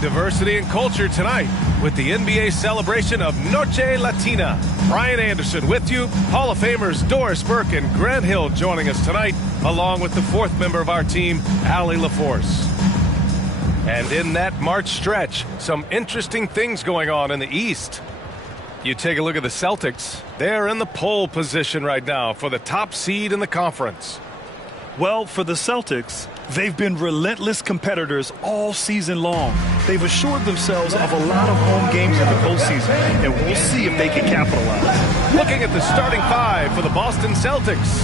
diversity and culture tonight with the NBA celebration of Noche Latina. Brian Anderson with you, Hall of Famers Doris Burke and Grant Hill joining us tonight, along with the fourth member of our team, Allie LaForce. And in that March stretch, some interesting things going on in the East. You take a look at the Celtics. They're in the pole position right now for the top seed in the conference. Well, for the Celtics, they've been relentless competitors all season long. They've assured themselves of a lot of home games in the postseason, and we'll see if they can capitalize. Looking at the starting five for the Boston Celtics.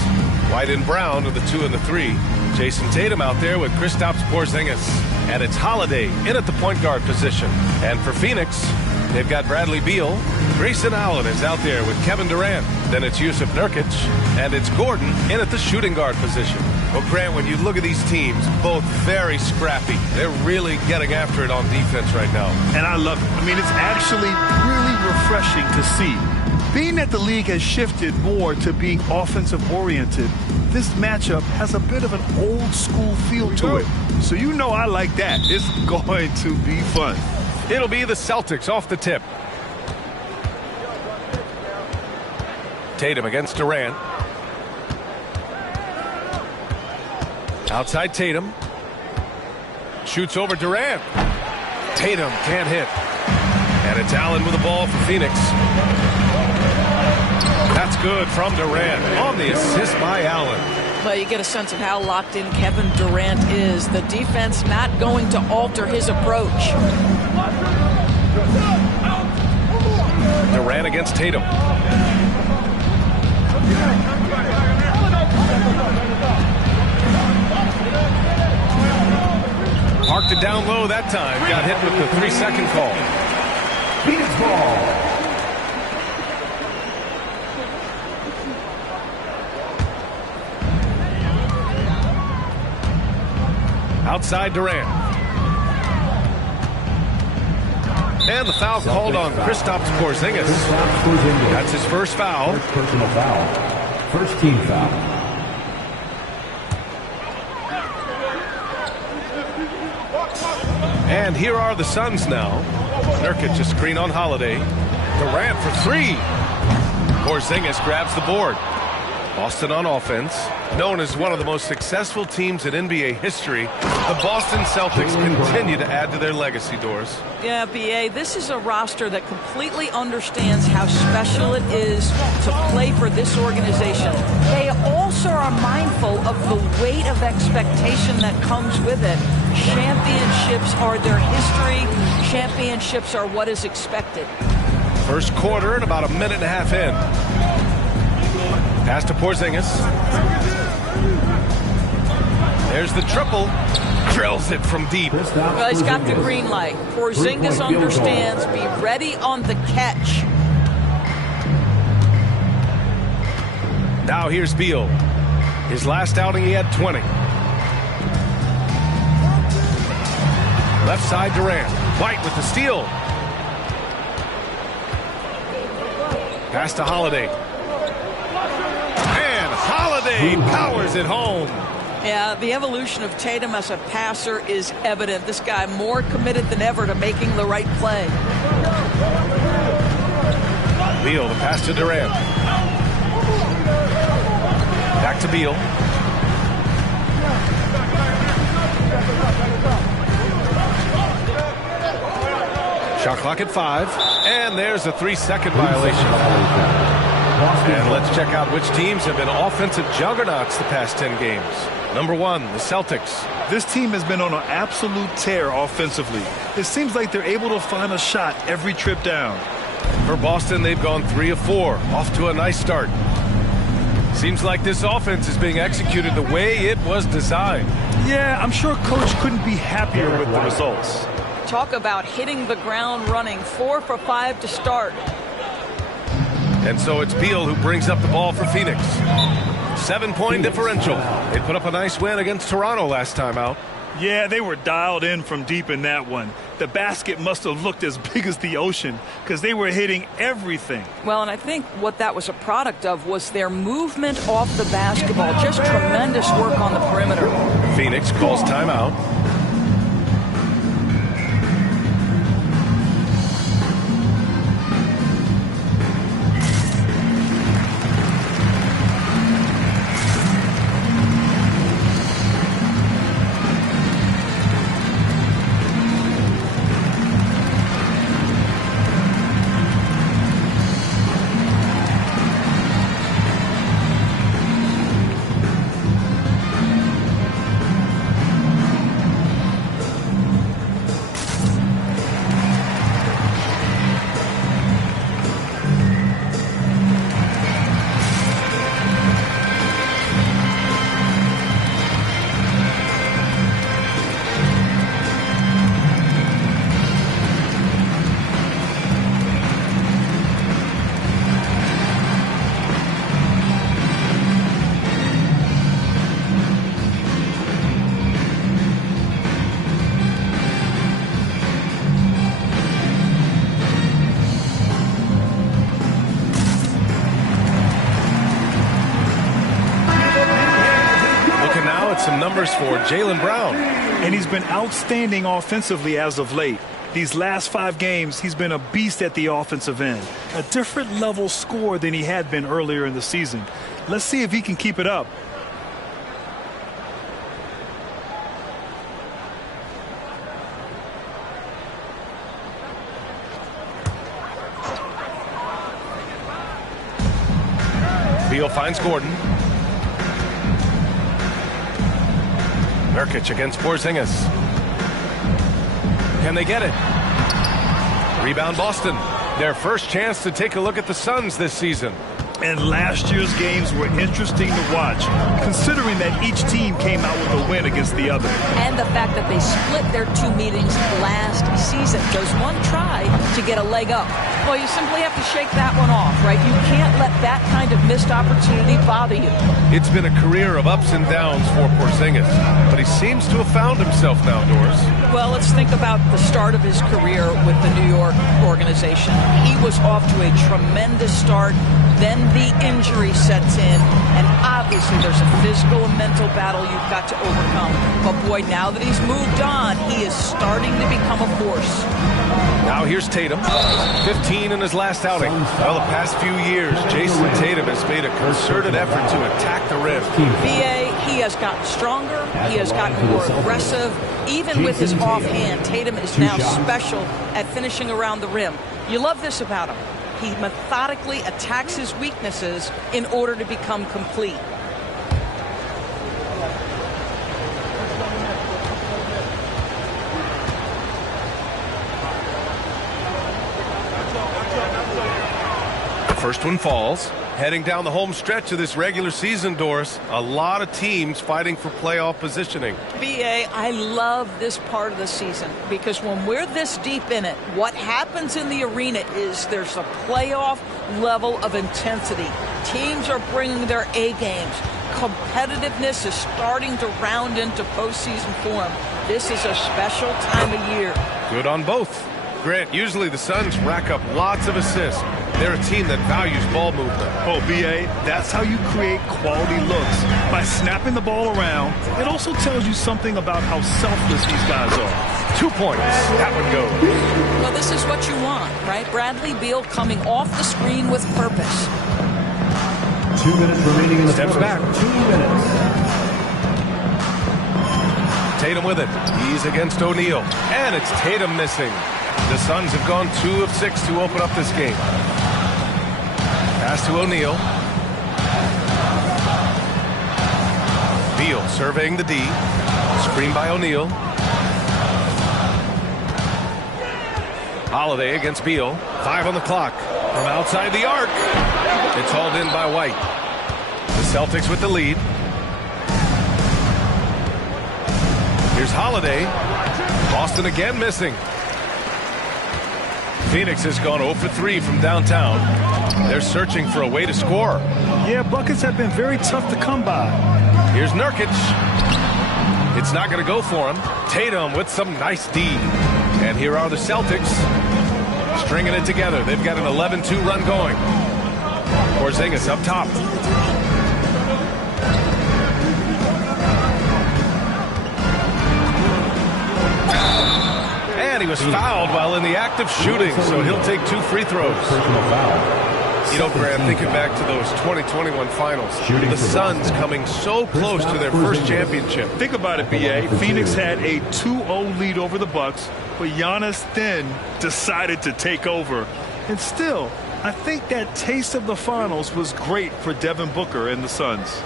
White and Brown are the 2 and the 3. Jason Tatum out there with Kristaps Porzingis. And it's Holiday in at the point guard position. And for Phoenix, they've got Bradley Beal. Grayson Allen is out there with Kevin Durant. Then it's Yusuf Nurkic. And it's Gordon in at the shooting guard position. Well, Grant, when you look at these teams, both very scrappy. They're really getting after it on defense right now. And I love it. I mean, it's actually really refreshing to see. Being that the league has shifted more to being offensive-oriented, this matchup has a bit of an old-school feel to it. So you know I like that. It's going to be fun. It'll be the Celtics off the tip. Tatum against Durant. Outside Tatum. Shoots over Durant. Tatum can't hit. And it's Allen with the ball for Phoenix. That's good from Durant on the assist by Allen. Well, you get a sense of how locked in Kevin Durant is. The defense not going to alter his approach. Durant against Tatum. Parked it down low that time. Got hit with the 3-second call. Phoenix ball. Outside Durant. And the foul called on Kristaps Porzingis. That's his first foul. First personal foul. First team foul. And here are the Suns now. Nurkic a screen on Holiday. Durant for 3. Porzingis grabs the board. Boston on offense. Known as one of the most successful teams in NBA history, the Boston Celtics continue to add to their legacy, Doris. Yeah, B.A., this is a roster that completely understands how special it is to play for this organization. They also are mindful of the weight of expectation that comes with it. Championships are their history. Championships are what is expected. First quarter and about a minute and a half in. Pass to Porzingis. There's the triple. Drills it from deep. Well, he's got the green light. Porzingis understands. Be ready on the catch. Now here's Beal. His last outing, he had 20. Left side Durant. White with the steal. Pass to Holiday. Holiday powers it home. Yeah, the evolution of Tatum as a passer is evident. This guy more committed than ever to making the right play. Beal, the pass to Durant. Back to Beal. Shot clock at 5. And there's a 3-second violation. And let's check out which teams have been offensive juggernauts the past 10 games. Number 1, the Celtics. This team has been on an absolute tear offensively. It seems like they're able to find a shot every trip down. For Boston, they've gone 3 of 4. Off to a nice start. Seems like this offense is being executed the way it was designed. Yeah, I'm sure Coach couldn't be happier with the results. Talk about hitting the ground running. 4 for 5 to start. And so it's Beal who brings up the ball for Phoenix. 7-point differential. They put up a nice win against Toronto last time out. Yeah, they were dialed in from deep in that one. The basket must have looked as big as the ocean because they were hitting everything. Well, and I think what that was a product of was their movement off the basketball. Just tremendous work on the perimeter. Phoenix calls timeout. numbers for Jaylen Brown. And he's been outstanding offensively as of late. These last 5 games, he's been a beast at the offensive end. A different level scorer than he had been earlier in the season. Let's see if he can keep it up. Beal finds Gordon. Nurkic against Porzingis. Can they get it? Rebound Boston. Their first chance to take a look at the Suns this season. And last year's games were interesting to watch, considering that each team came out with a win against the other. And the fact that they split their 2 meetings last season. Does one try to get a leg up? Well, you simply have to shake that one off, right? You can't let that kind of missed opportunity bother you. It's been a career of ups and downs for Porzingis, but he seems to have found himself now, Doris. Well, let's think about the start of his career with the New York organization. He was off to a tremendous start. Then the injury sets in, and obviously there's a physical and mental battle you've got to overcome. But boy, now that he's moved on, he is starting to become a force. Now here's Tatum, 15 in his last outing. Well, the past few years, Jason Tatum has made a concerted effort to attack the rim. VA, he has gotten stronger, he has gotten more aggressive. Even with his offhand, Tatum is now special at finishing around the rim. You love this about him. He methodically attacks his weaknesses in order to become complete. The first one falls. Heading down the home stretch of this regular season, Doris, a lot of teams fighting for playoff positioning. VA, I love this part of the season because when we're this deep in it, what happens in the arena is there's a playoff level of intensity. Teams are bringing their A games. Competitiveness is starting to round into postseason form. This is a special time of year. Good on both. Grant, usually the Suns rack up lots of assists. They're a team that values ball movement. Oh, BA, that's how you create quality looks. By snapping the ball around, it also tells you something about how selfless these guys are. 2 points. That one goes. Well, this is what you want, right? Bradley Beal coming off the screen with purpose. 2 minutes remaining in the Steps first. back. 2 minutes. Tatum with it. He's against O'Neal. And it's Tatum missing. The Suns have gone 2 of 6 to open up this game. Pass to O'Neal. Beal surveying the D. Screen by O'Neal. Holiday against Beal. 5 on the clock. From outside the arc. It's hauled in by White. The Celtics with the lead. Here's Holiday. Boston again missing. Phoenix has gone 0 for 3 from downtown. They're searching for a way to score. Yeah, buckets have been very tough to come by. Here's Nurkic. It's not going to go for him. Tatum with some nice D. And here are the Celtics stringing it together. They've got an 11-2 run going. Porzingis up top. And he was fouled while in the act of shooting, so he'll take 2 free throws. Personal foul. You know, Grant, thinking back to those 2021 finals, the Suns coming so close to their first championship. Think about it, BA. Phoenix had a 2-0 lead over the Bucks, but Giannis then decided to take over. And still, I think that taste of the finals was great for Devin Booker and the Suns.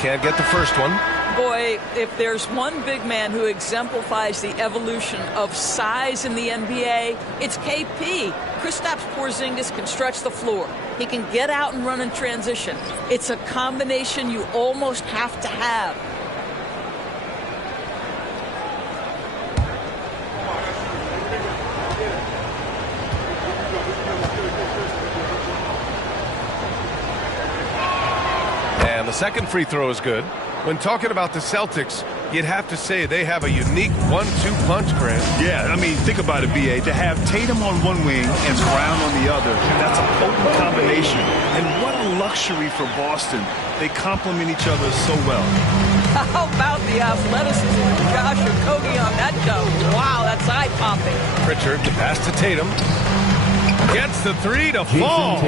Can't get the first one. Boy, if there's one big man who exemplifies the evolution of size in the NBA, it's KP. Kristaps Porzingis can stretch the floor. He can get out and run in transition. It's a combination you almost have to have. The second free throw is good. When talking about the Celtics, You'd have to say they have a unique 1-2 punch, Grant. Yeah, I mean, think about it, B.A. To have Tatum on one wing and Brown on the other, that's a potent combination. And what a luxury for Boston. They complement each other so well. How about the athleticism of Josh Okogie on that jump? Wow, that's eye-popping. Pritchard, the pass to Tatum. Gets the three to fall.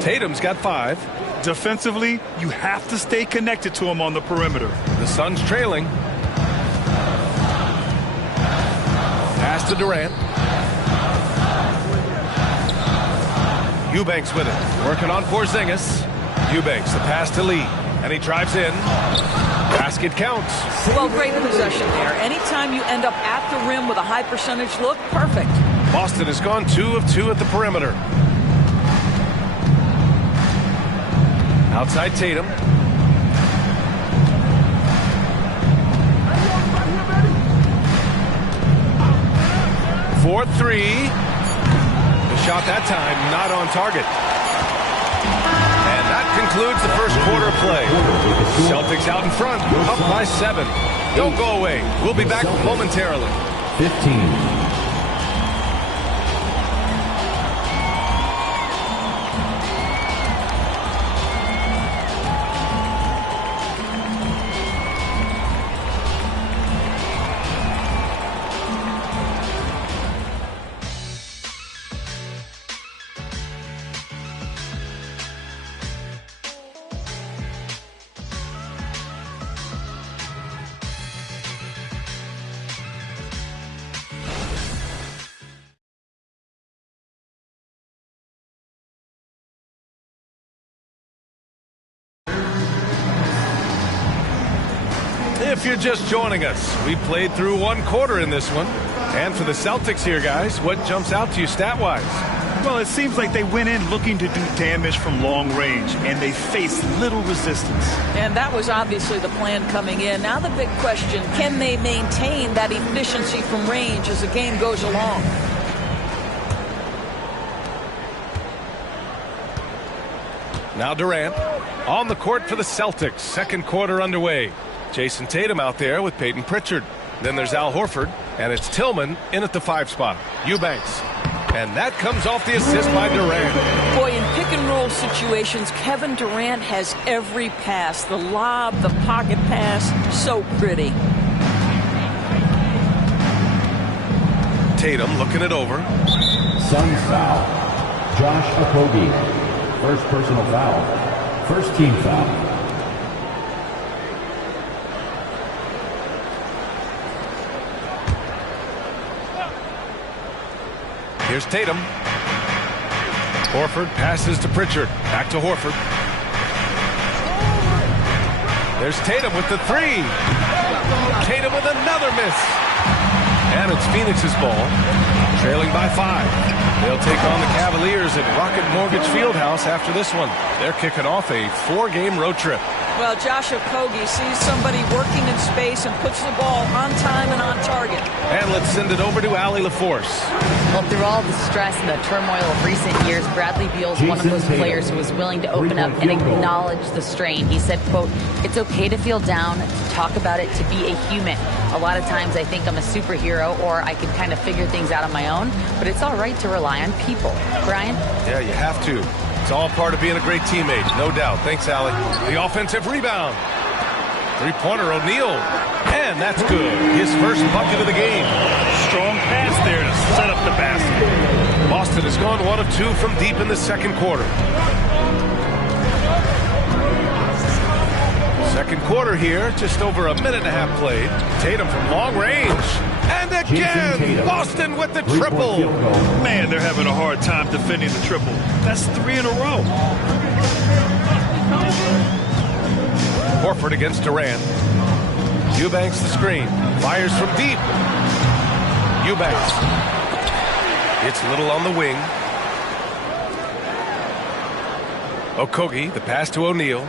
Tatum's got 5. Defensively, you have to stay connected to him on the perimeter. The Suns trailing. Pass to Durant. Eubanks with it. Working on Porzingis. Eubanks, the pass to Lee. And he drives in. Basket counts. Well, great possession there. Anytime you end up at the rim with a high percentage look, perfect. Boston has gone 2 of 2 at the perimeter. Outside Tatum. For 3. The shot that time not on target. And that concludes the first quarter of play. Celtics out in front, up by 7. Don't go away. We'll be back momentarily. 15. If you're just joining us, we played through 1 quarter in this one. And for the Celtics here, guys, what jumps out to you stat-wise? Well, it seems like they went in looking to do damage from long range, and they faced little resistance. And that was obviously the plan coming in. Now the big question, can they maintain that efficiency from range as the game goes along? Now Durant on the court for the Celtics. Second quarter underway. Jason Tatum out there with Peyton Pritchard. Then there's Al Horford, and it's Tillman in at the 5 spot. Eubanks. And that comes off the assist by Durant. Boy, in pick-and-roll situations, Kevin Durant has every pass. The lob, the pocket pass, so pretty. Tatum looking it over. Suns foul. Josh Okogie. First personal foul. First team foul. Here's Tatum. Horford passes to Pritchard. Back to Horford. There's Tatum with the 3. Tatum with another miss. And it's Phoenix's ball. Trailing by 5. They'll take on the Cavaliers at Rocket Mortgage Fieldhouse after this one. They're kicking off a 4-game road trip. Well, Josh Okogie sees somebody working in space and puts the ball on time and on target. And let's send it over to Allie LaForce. Well, through all the stress and the turmoil of recent years, Bradley Beal's one of those players who was willing to open up and acknowledge the strain. He said, quote, "It's okay to feel down, to talk about it, to be a human. A lot of times I think I'm a superhero or I can kind of figure things out on my own, but it's all right to rely on people." Brian? Yeah, you have to. It's all part of being a great teammate, no doubt. Thanks, Allie. The offensive rebound. Three-pointer, O'Neal. And that's good. His first bucket of the game. Strong pass there to set up the basket. Boston has gone 1 of 2 from deep in the second quarter. Second quarter here, just over a minute and a half played. Tatum from long range. And again, Boston with the triple. Man, they're having a hard time defending the triple. That's 3 in a row. Horford against Durant. Eubanks the screen. Fires from deep. Eubanks. It's Little on the wing. Okogie, the pass to O'Neal.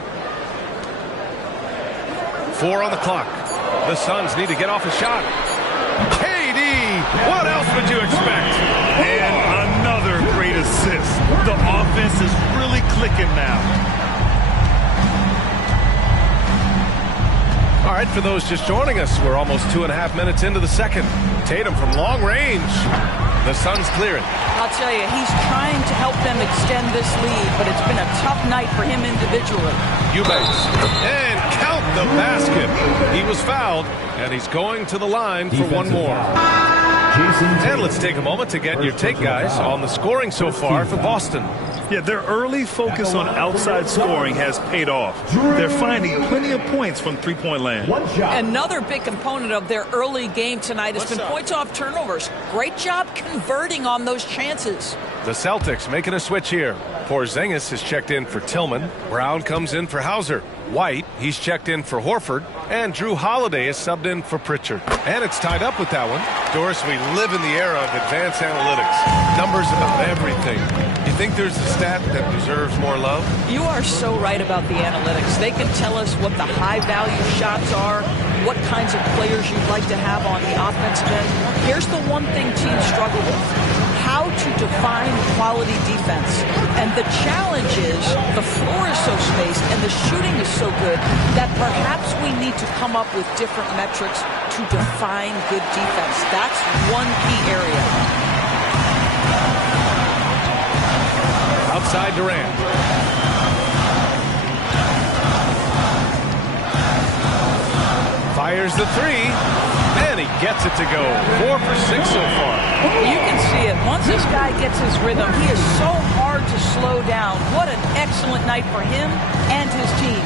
4 on the clock. The Suns need to get off a shot. KD! What else would you expect? And another great assist. The offense is really clicking now. All right, for those just joining us, we're almost 2.5 minutes into the second. Tatum from long range. The Suns clear it. I'll tell you, he's trying to help them extend this lead, but it's been a tough night for him individually. Eubanks. And count the basket. He was fouled, and he's going to the line for one more. And let's take a moment to get your take, guys, on the scoring so far for Boston. Yeah, their early focus on outside scoring has paid off. They're finding plenty of points from three-point land. Another big component of their early game tonight has been points off turnovers. Great job converting on those chances. The Celtics making a switch here. Porzingis is checked in for Tillman. Brown comes in for Hauser. White, he's checked in for Horford. And Drew Holiday is subbed in for Pritchard. And it's tied up with that one. Doris, we live in the era of advanced analytics. Numbers about everything. You think there's a stat that deserves more love? You are so right about the analytics. They can tell us what the high-value shots are, what kinds of players you'd like to have on the offensive end. Here's the one thing teams struggle with: how to define quality defense. And the challenge is the floor is so spaced and the shooting is so good that perhaps we need to come up with different metrics to define good defense. That's one key area. Outside Durant. Fires the three, and he gets it to go. 4 for 6 so far. You can see it. Once this guy gets his rhythm, he is so hard to slow down. What an excellent night for him and his team.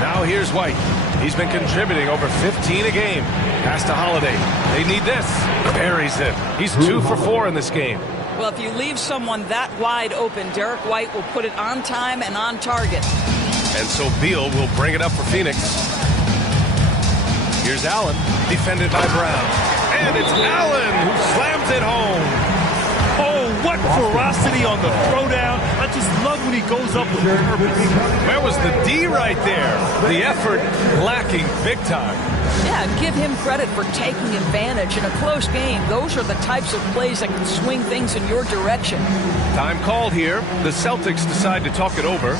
Now here's White. He's been contributing over 15 a game. Pass to Holiday. They need this. Buries it. He's 2 for 4 in this game. Well, if you leave someone that wide open, Derek White will put it on time and on target. And so Beal will bring it up for Phoenix. Here's Allen, defended by Brown. And it's Allen who slams it home. Oh, what ferocity on the throwdown. I just love when he goes up with purpose. Where was the D right there? The effort lacking big time. Yeah, and give him credit for taking advantage in a close game. Those are the types of plays that can swing things in your direction. Time called here. The Celtics decide to talk it over.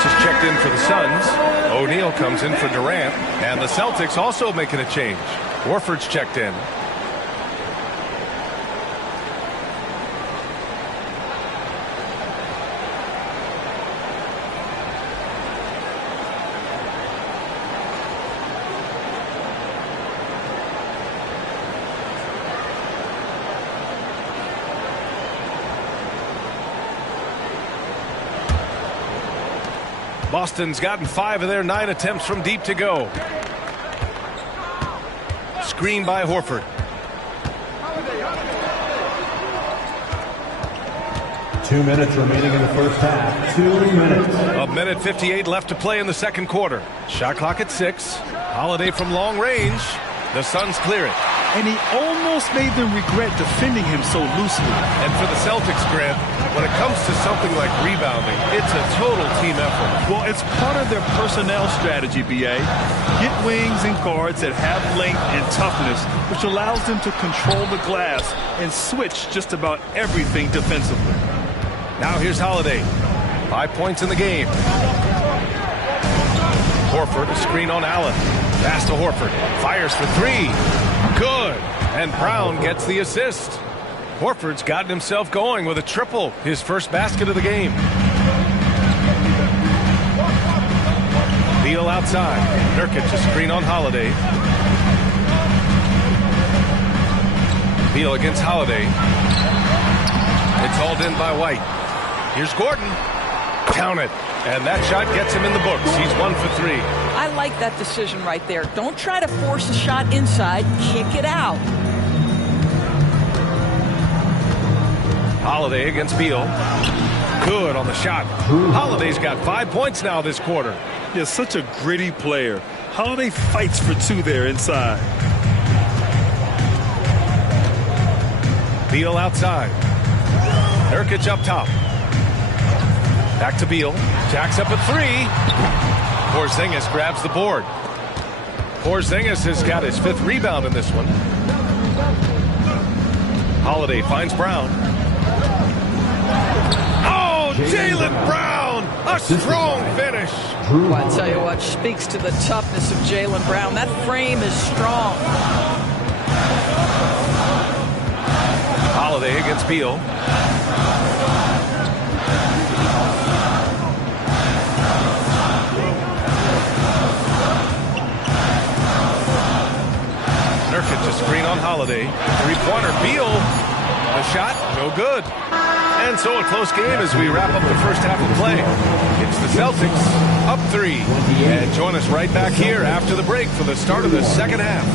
Is checked in for the Suns. O'Neal comes in for Durant. And the Celtics also making a change. Horford's checked in. Boston's gotten 5 of their 9 attempts from deep to go. Screen by Horford. Two minutes remaining in the first half. 2 minutes. A minute 58 left to play in the second quarter. Shot clock at 6. Holiday from long range. The Suns clear it. And he almost made them regret defending him so loosely. And for the Celtics, Grant, when it comes to something like rebounding, it's a total team effort. Well, it's part of their personnel strategy, B.A. Get wings and guards that have length and toughness, which allows them to control the glass and switch just about everything defensively. Now here's Holiday. 5 points in the game. Horford, a screen on Allen. Pass to Horford. Fires for 3. Good. And Brown gets the assist. Horford's gotten himself going with a triple, his first basket of the game. Beal outside. Nurkic a screen on Holiday. Beal against Holiday. It's hauled in by White. Here's Gordon. Count it. And that shot gets him in the books. He's 1 for 3. I like that decision right there. Don't try to force a shot inside. Kick it out. Holiday against Beal. Good on the shot. Holiday's got 5 points now this quarter. Yeah, such a gritty player. Holiday fights for 2 there inside. Beal outside. Nurkic up top. Back to Beal. Jacks up a 3. Porzingis grabs the board. Porzingis has got his 5th rebound in this one. Holiday finds Brown. Oh, Jaylen Brown! A strong finish. Well, I tell you what, speaks to the toughness of Jaylen Brown. That frame is strong. Holiday against Beal. Nurkic a screen on Holiday. 3-pointer. Beal. A shot. No good. And so a close game as we wrap up the first half of play. It's the Celtics up 3. And join us right back here after the break for the start of the second half.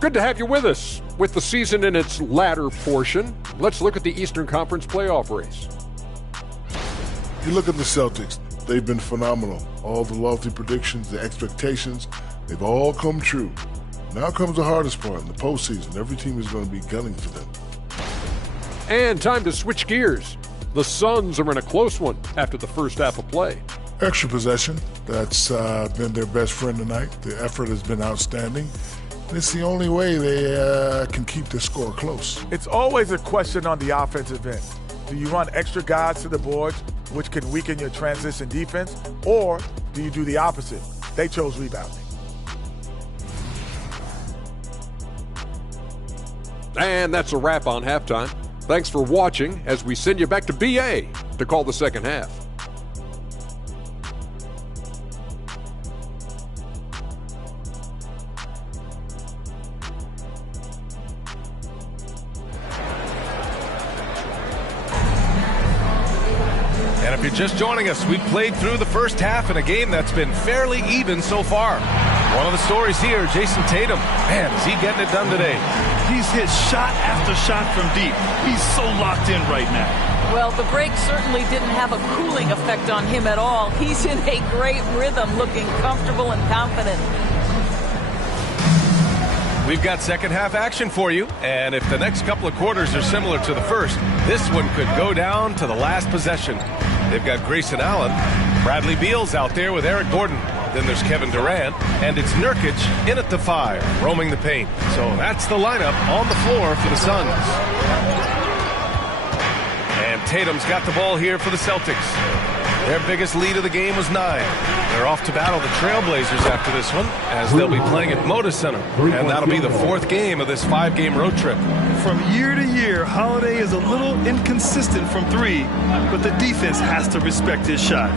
Good to have you with us. With the season in its latter portion, let's look at the Eastern Conference playoff race. You look at the Celtics, they've been phenomenal. All the lofty predictions, the expectations, they've all come true. Now comes the hardest part in the postseason. Every team is going to be gunning for them. And time to switch gears. The Suns are in a close one after the first half of play. Extra possession, that's been their best friend tonight. The effort has been outstanding. It's the only way they can keep the score close. It's always a question on the offensive end. Do you run extra guys to the boards, which can weaken your transition defense, or do you do the opposite? They chose rebounding. And that's a wrap on halftime. Thanks for watching as we send you back to BA to call the second half. And if you're just joining us, we've played through the first half in a game that's been fairly even so far. One of the stories here, Jason Tatum. Man, is he getting it done today? He's hit shot after shot from deep. He's so locked in right now. Well, the break certainly didn't have a cooling effect on him at all. He's in a great rhythm, looking comfortable and confident. We've got second half action for you, and if the next couple of quarters are similar to the first, this one could go down to the last possession. They've got Grayson Allen. Bradley Beal's out there with Eric Gordon. Then there's Kevin Durant, and it's Nurkic in at the 5, roaming the paint. So that's the lineup on the floor for the Suns. And Tatum's got the ball here for the Celtics. Their biggest lead of the game was 9. They're off to battle the Trailblazers after this one, as they'll be playing at Moda Center. And that'll be the 4th game of this 5-game road trip. From year to year, Holiday is a little inconsistent from 3, but the defense has to respect his shot.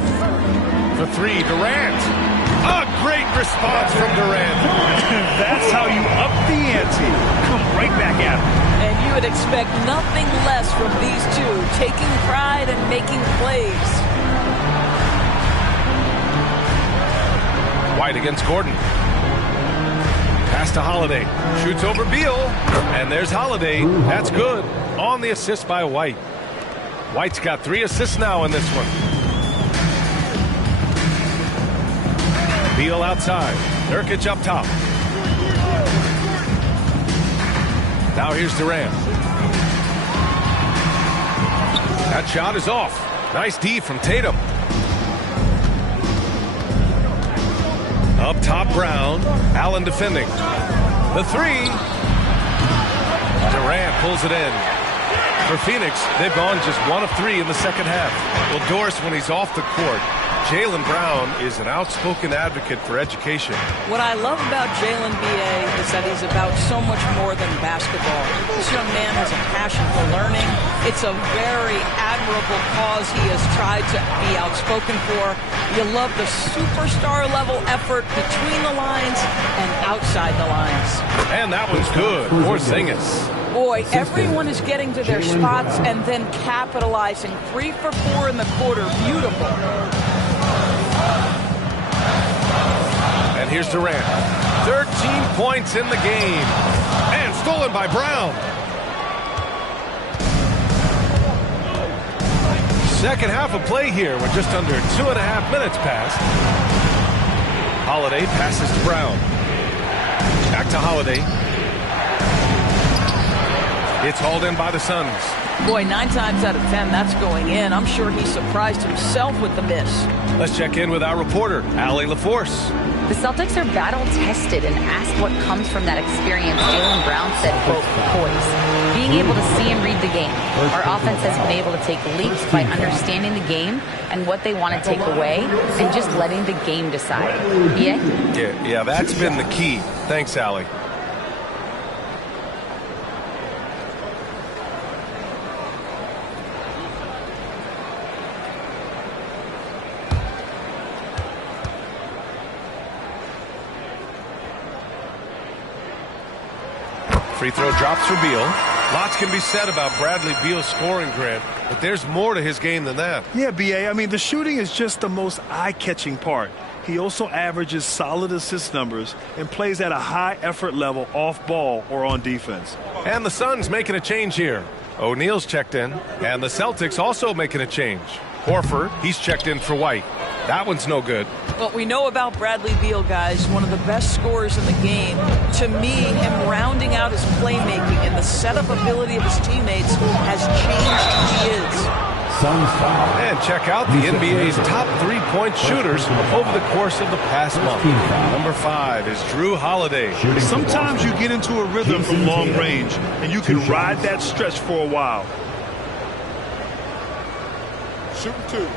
For 3, Durant. A great response from Durant. That's how you up the ante. Come right back at him. And you would expect nothing less from these two, taking pride and making plays. White against Gordon. Pass to Holiday. Shoots over Beal. And there's Holiday. That's good. On the assist by White. White's got 3 assists now in this one. Beal outside. Nurkic up top. Now here's Durant. That shot is off. Nice D from Tatum. Up top, Brown. Allen defending. The 3. Durant pulls it in. For Phoenix, they've gone just 1 of 3 in the second half. Well, Doris, when he's off the court, Jaylen Brown is an outspoken advocate for education. What I love about Jaylen, B.A., is that he's about so much more than basketball. This young man has a passion for learning. It's a very admirable cause he has tried to be outspoken for. You love the superstar-level effort between the lines and outside the lines. And that one's good. Porzingis. Boy, everyone is getting to their spots and then capitalizing. 3 for 4 in the quarter. Beautiful. And here's Durant. 13 points in the game. And stolen by Brown. Second half of play here with just under 2.5 minutes passed. Holiday passes to Brown. Back to Holiday. It's hauled in by the Suns. Boy, 9 times out of 10, that's going in. I'm sure he surprised himself with the miss. Let's check in with our reporter, Allie LaForce. The Celtics are battle-tested, and asked what comes from that experience, Jaylen Brown said, quote, poise. Being able to see and read the game. Our offense has been able to take leaps by understanding the game and what they want to take away and just letting the game decide. Yeah, that's been the key. Thanks, Allie. Free throw drops for Beal. Lots can be said about Bradley Beal's scoring, Grant, but there's more to his game than that. Yeah, B.A., I mean, the shooting is just the most eye-catching part. He also averages solid assist numbers and plays at a high effort level off ball or on defense. And the Suns making a change here. O'Neal's checked in, and the Celtics also making a change. Horford, he's checked in for White. That one's no good. What we know about Bradley Beal, guys, one of the best scorers in the game. To me, him rounding out his playmaking and the setup ability of his teammates has changed who he is. And check out the NBA's top 3-point shooters over the course of the past month. Number 5 is Drew Holiday. Sometimes you get into a rhythm from long range, and you can ride that stretch for a while. Shoot 2.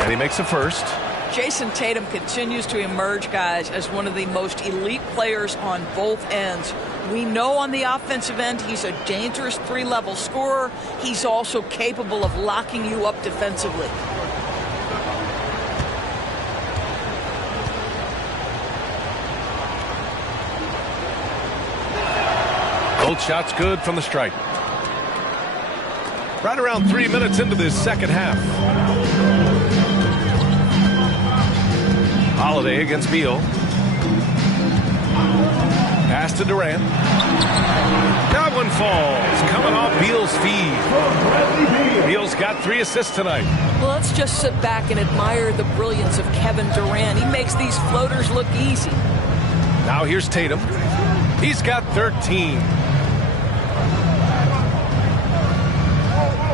And he makes a first. Jason Tatum continues to emerge, guys, as one of the most elite players on both ends. We know on the offensive end he's a dangerous 3-level scorer. He's also capable of locking you up defensively. Both shots good from the stripe. Right around 3 minutes into this second half. Holiday against Beal. Pass to Durant. That one falls. Coming off Beal's feed. Beal's got 3 assists tonight. Well, let's just sit back and admire the brilliance of Kevin Durant. He makes these floaters look easy. Now here's Tatum. He's got 13.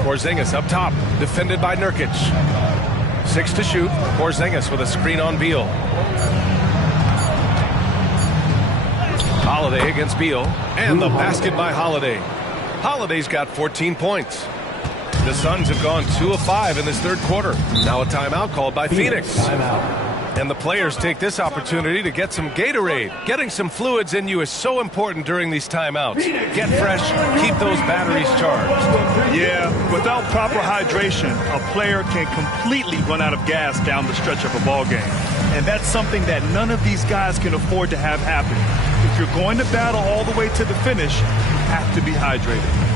Porzingis up top, defended by Nurkic. 6 to shoot. Porzingis with a screen on Beal. Holiday against Beal. And the basket by Holiday. Holiday's got 14 points. The Suns have gone 2 of 5 in this third quarter. Now a timeout called by Phoenix. And the players take this opportunity to get some Gatorade. Getting some fluids in you is so important during these timeouts. Get fresh, keep those batteries charged. Yeah, without proper hydration, a player can completely run out of gas down the stretch of a ball game. And that's something that none of these guys can afford to have happen. If you're going to battle all the way to the finish, you have to be hydrated.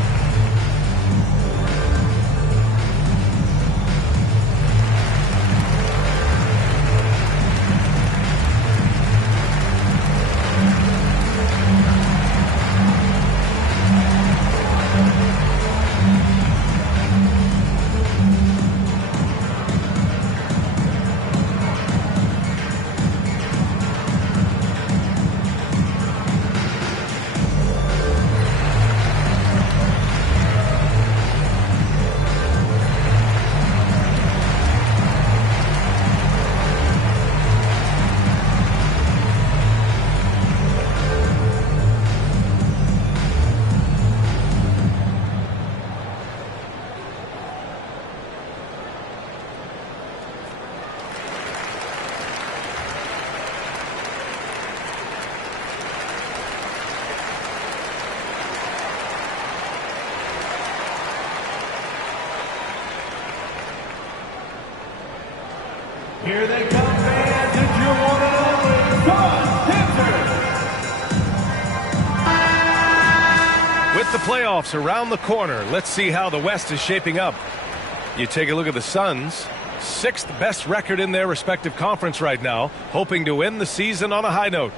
Here they come, fans. It's your one and only Suns. With the playoffs around the corner, let's see how the West is shaping up. You take a look at the Suns, 6th best record in their respective conference right now, hoping to end the season on a high note.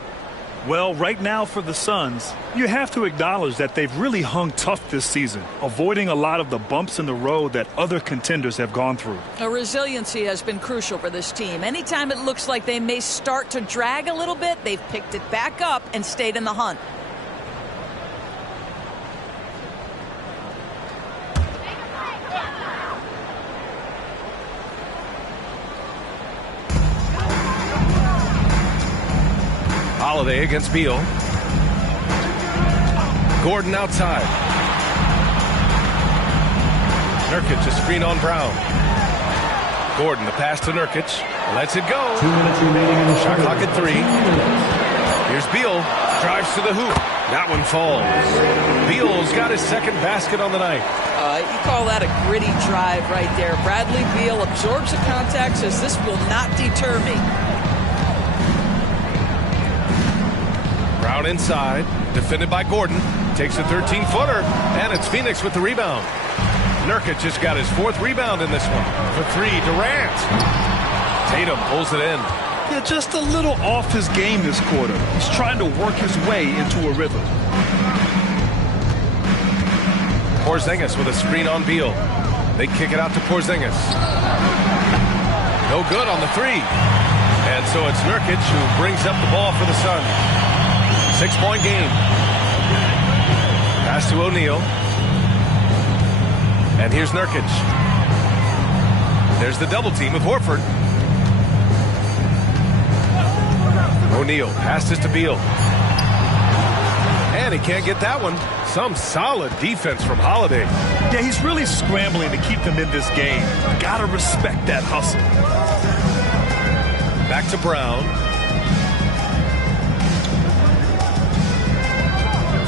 Well, right now for the Suns, you have to acknowledge that they've really hung tough this season, avoiding a lot of the bumps in the road that other contenders have gone through. Resiliency has been crucial for this team. Anytime it looks like they may start to drag a little bit, they've picked it back up and stayed in the hunt. Holiday against Beal. Gordon outside. Nurkic a screen on Brown. Gordon the pass to Nurkic. Lets it go. 2 minutes remaining in the Shot clock at 3. Here's Beal. Drives to the hoop. That one falls. Beal's got his second basket on the night. You call that a gritty drive right there. Bradley Beal absorbs the contact, says this will not deter me. Brown inside, defended by Gordon, takes a 13-footer, and it's Phoenix with the rebound. Nurkic just got his 4th rebound in this one. For 3, Durant. Tatum pulls it in. Yeah, just a little off his game this quarter. He's trying to work his way into a rhythm. Porzingis with a screen on Beal. They kick it out to Porzingis. No good on the 3. And so it's Nurkic who brings up the ball for the Suns. 6-point game. Pass to O'Neal. And here's Nurkic. There's the double team with Horford. O'Neal passes to Beal. And he can't get that one. Some solid defense from Holiday. Yeah, he's really scrambling to keep them in this game. Gotta respect that hustle. Back to Brown.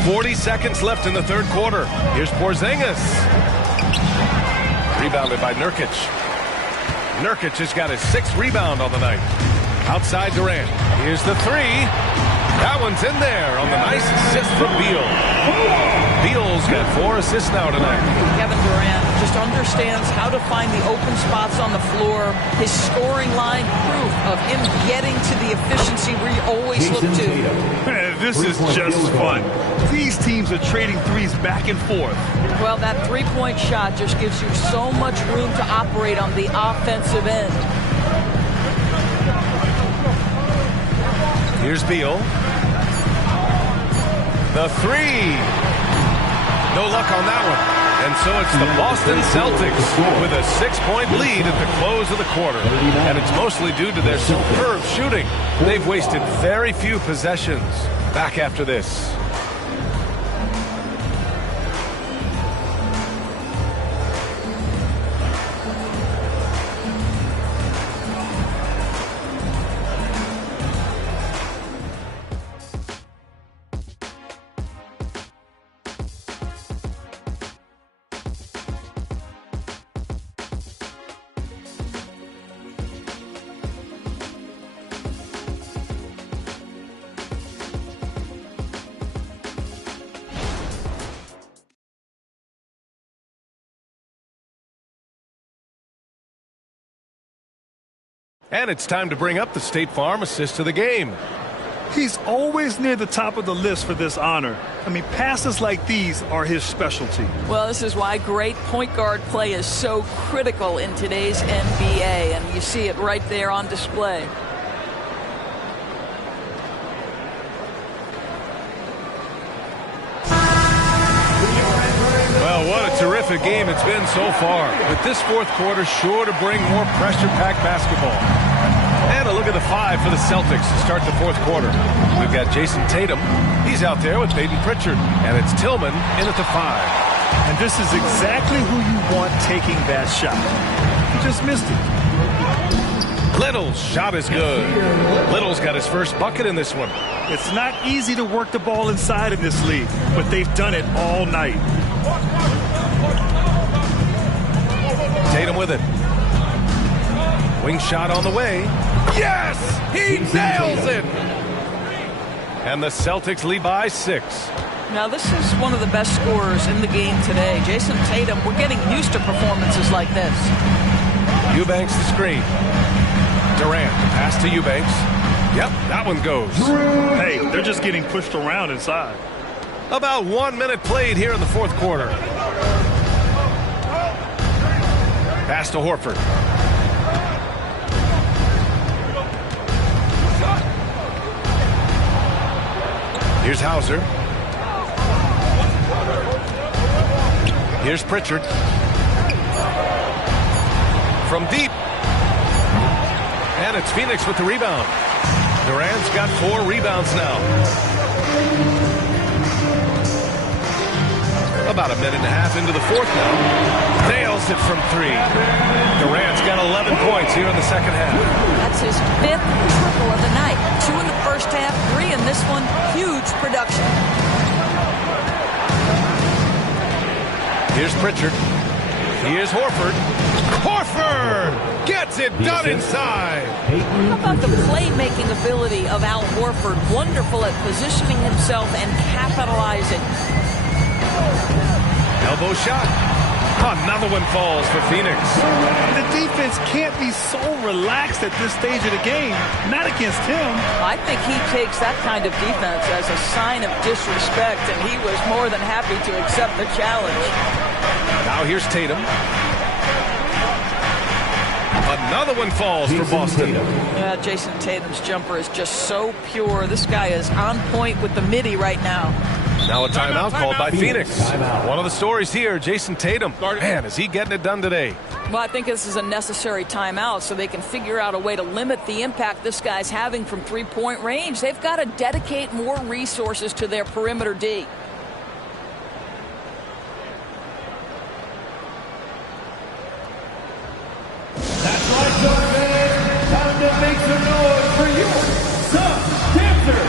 40 seconds left in the 3rd quarter. Here's Porzingis. Rebounded by Nurkic. Nurkic has got his 6th rebound on the night. Outside Durant. Here's the 3. That one's in there on the nice assist from Beal. Beal's got 4 assists now tonight. Kevin Durant just understands how to find the open spots on the floor. His scoring line, proof of him getting to the efficiency we always look to. Man, this is just fun. These teams are trading threes back and forth. Well, that 3-point shot just gives you so much room to operate on the offensive end. Here's Beal. The 3. No luck on that one. And so it's the Boston Celtics with a 6-point lead at the close of the quarter. And it's mostly due to their superb shooting. They've wasted very few possessions. Back after this. And it's time to bring up the State Farm assist of the game. He's always near the top of the list for this honor. I mean, passes like these are his specialty. Well, this is why great point guard play is so critical in today's NBA, and you see it right there on display. Well, what a terrific game it's been so far. But this 4th quarter sure to bring more pressure-packed basketball. And a look at the 5 for the Celtics to start the 4th quarter. We've got Jason Tatum. He's out there with Peyton Pritchard. And it's Tillman in at the 5. And this is exactly who you want taking that shot. He just missed it. Little's shot is good. Little's got his first bucket in this one. It's not easy to work the ball inside in this league, but they've done it all night. Tatum with it. Wing shot on the way. Yes! He nails it! And the Celtics lead by 6. Now, this is one of the best scorers in the game today. Jason Tatum, we're getting used to performances like this. Eubanks the screen. Durant, pass to Eubanks. Yep, that one goes. Hey, they're just getting pushed around inside. About 1 minute played here in the fourth quarter. Pass to Horford. Here's Hauser. Here's Pritchard. From deep. And it's Phoenix with the rebound. Durant's got 4 rebounds now. About a minute and a half into the fourth now. Nails it from 3. Durant's got 11 points here in the second half. That's his 5th triple of the night. 2 in the first half, 3 in this one. Huge production. Here's Pritchard. Here's Horford. Horford gets it done inside. How about the playmaking ability of Al Horford? Wonderful at positioning himself and capitalizing. Elbow shot. Another one falls for Phoenix. The defense can't be so relaxed at this stage of the game. Not against him. I think he takes that kind of defense as a sign of disrespect, and he was more than happy to accept the challenge. Now here's Tatum. Another one falls for Boston. Yeah, Jason Tatum's jumper is just so pure. This guy is on point with the midi right now. Now a timeout called by Phoenix. One of the stories here, Jason Tatum. Man, is he getting it done today? Well, I think this is a necessary timeout so they can figure out a way to limit the impact this guy's having from three-point range. They've got to dedicate more resources to their perimeter D. That's right, Sun fans. Time to make some noise for your Sun Dancers.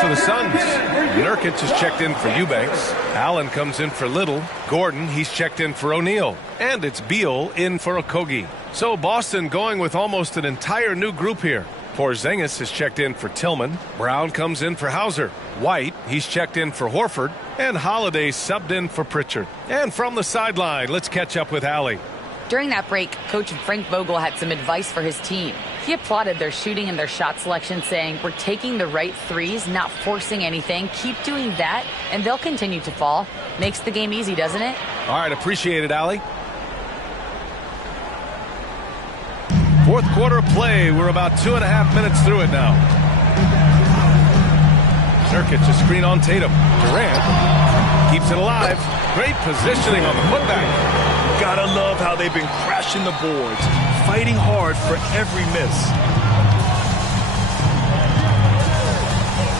The Suns. Nurkic is checked in for Eubanks. Allen comes in for Little. Gordon, he's checked in for O'Neal. And it's Beal in for Okogie. So Boston going with almost an entire new group here. Porzingis is checked in for Tillman. Brown comes in for Hauser. White, he's checked in for Horford. And Holiday subbed in for Pritchard. And from the sideline, let's catch up with Allie. During that break, Coach Frank Vogel had some advice for his team. He applauded their shooting and their shot selection, saying, "We're taking the right threes, not forcing anything. Keep doing that, and they'll continue to fall." Makes the game easy, doesn't it? All right, appreciate it, Allie. Fourth quarter play. We're about 2.5 minutes through it now. Nurkic, a screen on Tatum. Durant keeps it alive. Great positioning on the putback. Gotta love how they've been crashing the boards, fighting hard for every miss.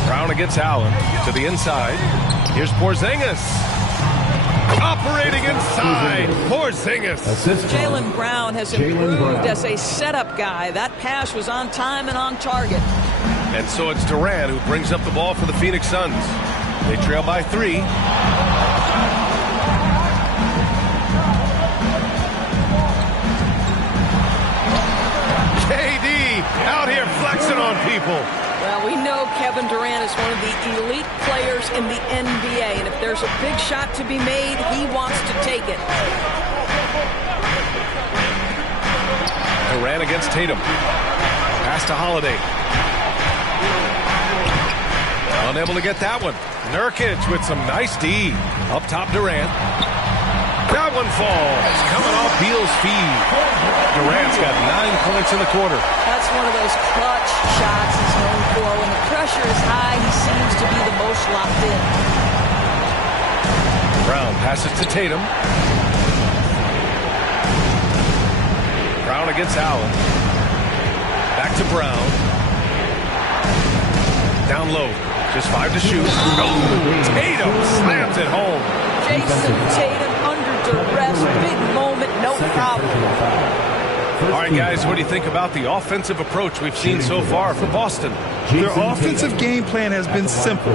Brown against Allen to the inside. Here's Porzingis. Operating inside. Porzingis. Jaylen Brown has improved as a setup guy. That pass was on time and on target. And so it's Durant who brings up the ball for the Phoenix Suns. They trail by 3. KD out here flexing on people. Well, we know Kevin Kevin Durant is one of the elite players in the NBA, and if there's a big shot to be made, he wants to take it. Durant against Tatum. Pass to Holiday. Unable to get that one. Nurkic with some nice D. Up top, Durant. That one falls. Coming off Beal's feed. Durant's got 9 points in the quarter. That's one of those clutch shots he's known for. When the pressure is high, he seems to be the most locked in. Brown passes to Tatum. Brown against Allen. Back to Brown. Down low. Just 5 to shoot. Oh, Tatum slams it home. Jason Tatum under duress. Big moment, no problem. All right, guys, what do you think about the offensive approach we've seen so far for Boston? Their offensive game plan has been simple.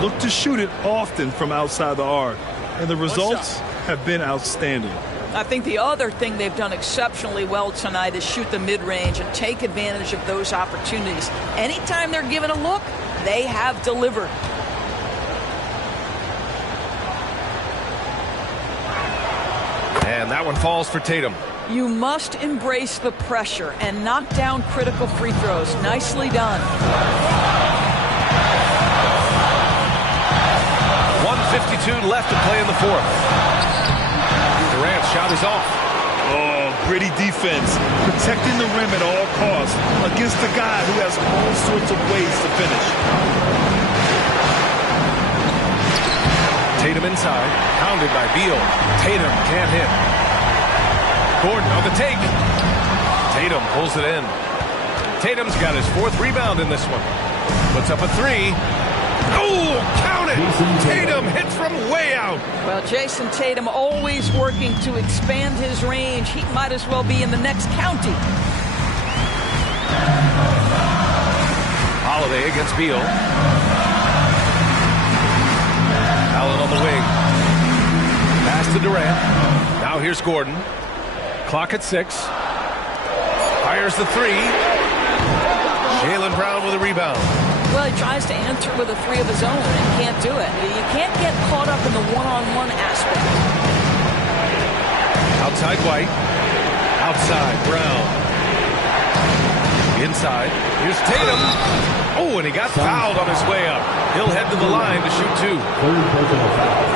Look to shoot it often from outside the arc. And the results have been outstanding. I think the other thing they've done exceptionally well tonight is shoot the mid-range and take advantage of those opportunities. Anytime they're given a look, they have delivered. And that one falls for Tatum. You must embrace the pressure and knock down critical free throws. Nicely done. 1:52 left to play in the fourth. Durant's shot is off. Oh, gritty defense. Protecting the rim at all costs against a guy who has all sorts of ways to finish. Tatum inside. Pounded by Beal. Tatum can't hit. Gordon on the take. Tatum pulls it in. Tatum's got his 4th rebound in this one. Puts up a 3. Oh, count it! Tatum hits from way out. Well, Jason Tatum always working to expand his range. He might as well be in the next county. Holiday against Beal. Allen on the wing. Pass to Durant. Now here's Gordon. Clock at 6. Fires the 3. Jaylen Brown with a rebound. Well, he tries to answer with a 3 of his own and can't do it. You can't get caught up in the one-on-one aspect. Outside White. Outside Brown. Inside. Here's Tatum. Oh, and he got fouled on his way up. He'll head to the line to shoot 2.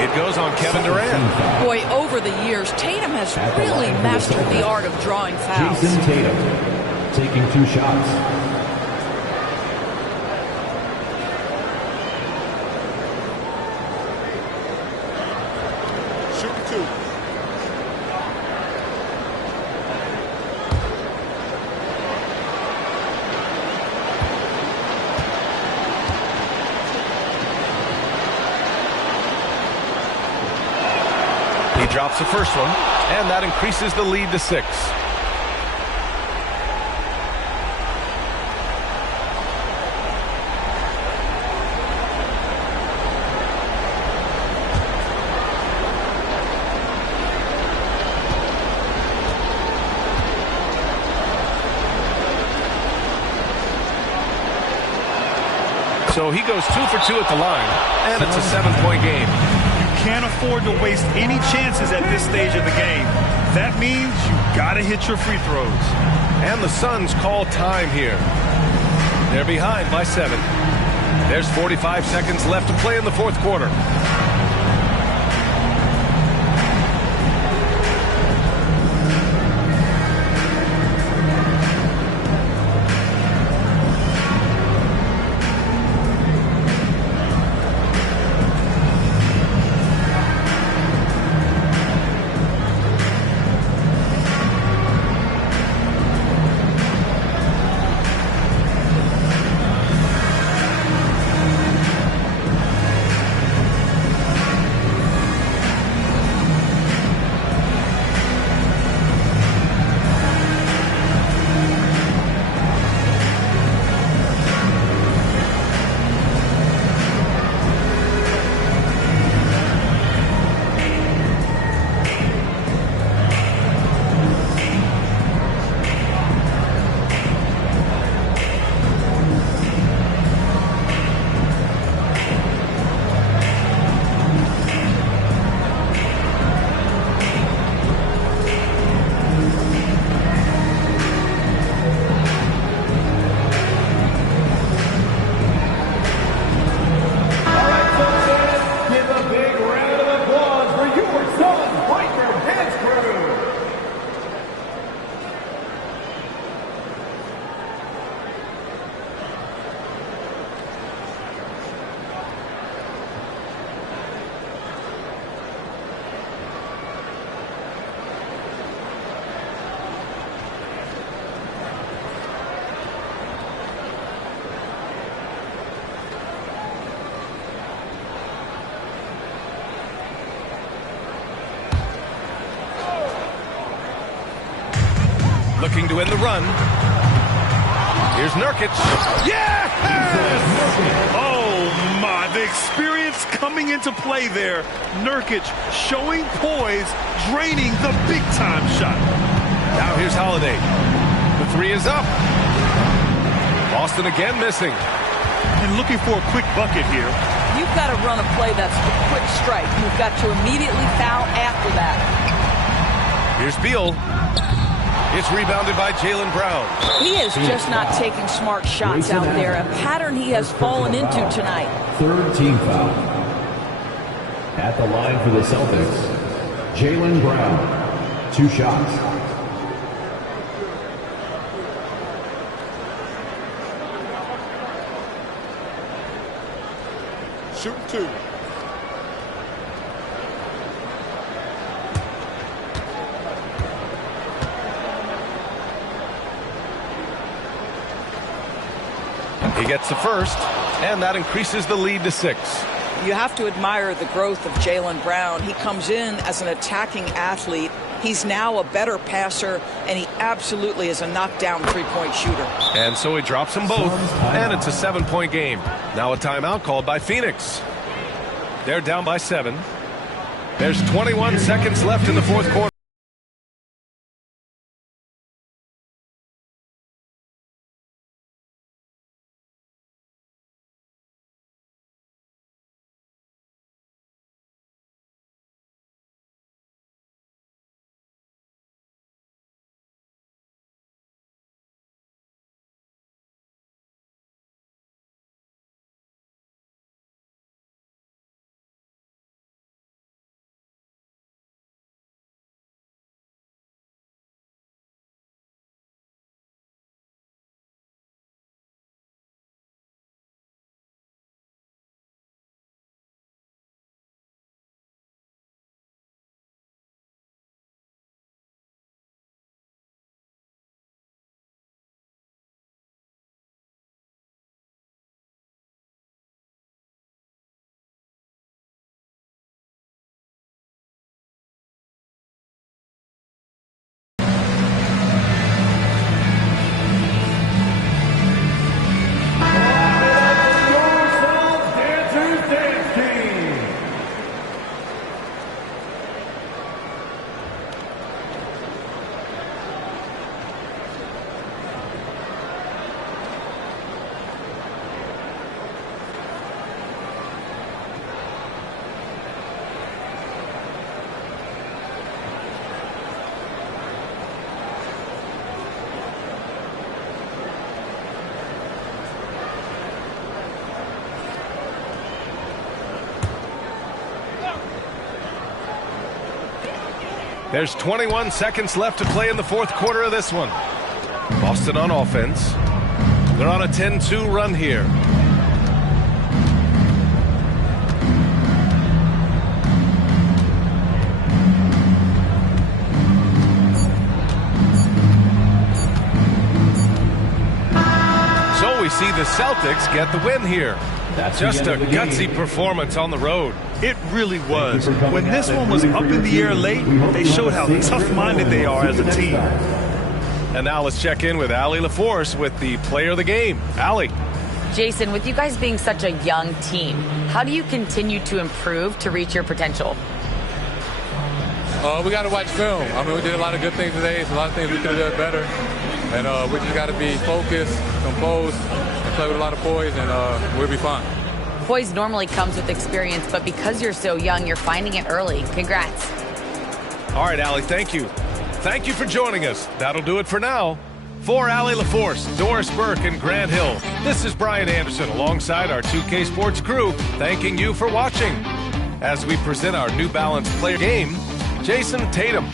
It goes on Kevin Durant. Boy, over the years, Tatum has really mastered the art of drawing fouls. Jason Tatum taking 2 shots. Shoot 2. He drops the first one, and that increases the lead to 6. So he goes 2 for 2 at the line, and it's a 7-point game. Can't afford to waste any chances at this stage of the game. That means you gotta hit your free throws. And the Suns call time here. They're behind by 7. There's 45 seconds left to play in the fourth quarter. looking to end the run. Here's Nurkic. Yes! Oh, my. The experience coming into play there. Nurkic showing poise, draining the big-time shot. Now here's Holiday. The three is up. Boston again missing. And looking for a quick bucket here. You've got to run a play that's a quick strike. You've got to immediately foul after that. Here's Beal. It's rebounded by Jaylen Brown. He is just not taking smart shots out there, a pattern he has fallen into tonight. Third team foul. At the line for the Celtics, Jaylen Brown. 2 shots. Shooting 2. He gets the first, and that increases the lead to 6. You have to admire the growth of Jaylen Brown. He comes in as an attacking athlete. He's now a better passer, and he absolutely is a knockdown three-point shooter. And so he drops them both, and it's a 7-point game. Now a timeout called by Phoenix. They're down by 7. There's 21 seconds left in the fourth quarter. There's 21 seconds left to play in the fourth quarter of this one. Boston on offense. They're on a 10-2 run here. So we see the Celtics get the win here. Just a gutsy performance on the road. It really was. When this one was up in the air late, they showed how tough-minded they are as a team. And now let's check in with Allie LaForce with the player of the game. Allie. Jason, with you guys being such a young team, how do you continue to improve to reach your potential? We got to watch film. I mean, we did a lot of good things today. So a lot of things we could have done better. And we just got to be focused, composed, and play with a lot of poise, and we'll be fine. Poise normally comes with experience, but because you're so young, you're finding it early. Congrats. All right, Allie, thank you. Thank you for joining us. That'll do it for now. For Allie LaForce, Doris Burke, and Grant Hill, this is Brian Anderson alongside our 2K Sports crew, thanking you for watching. As we present our New Balance player game, Jason Tatum.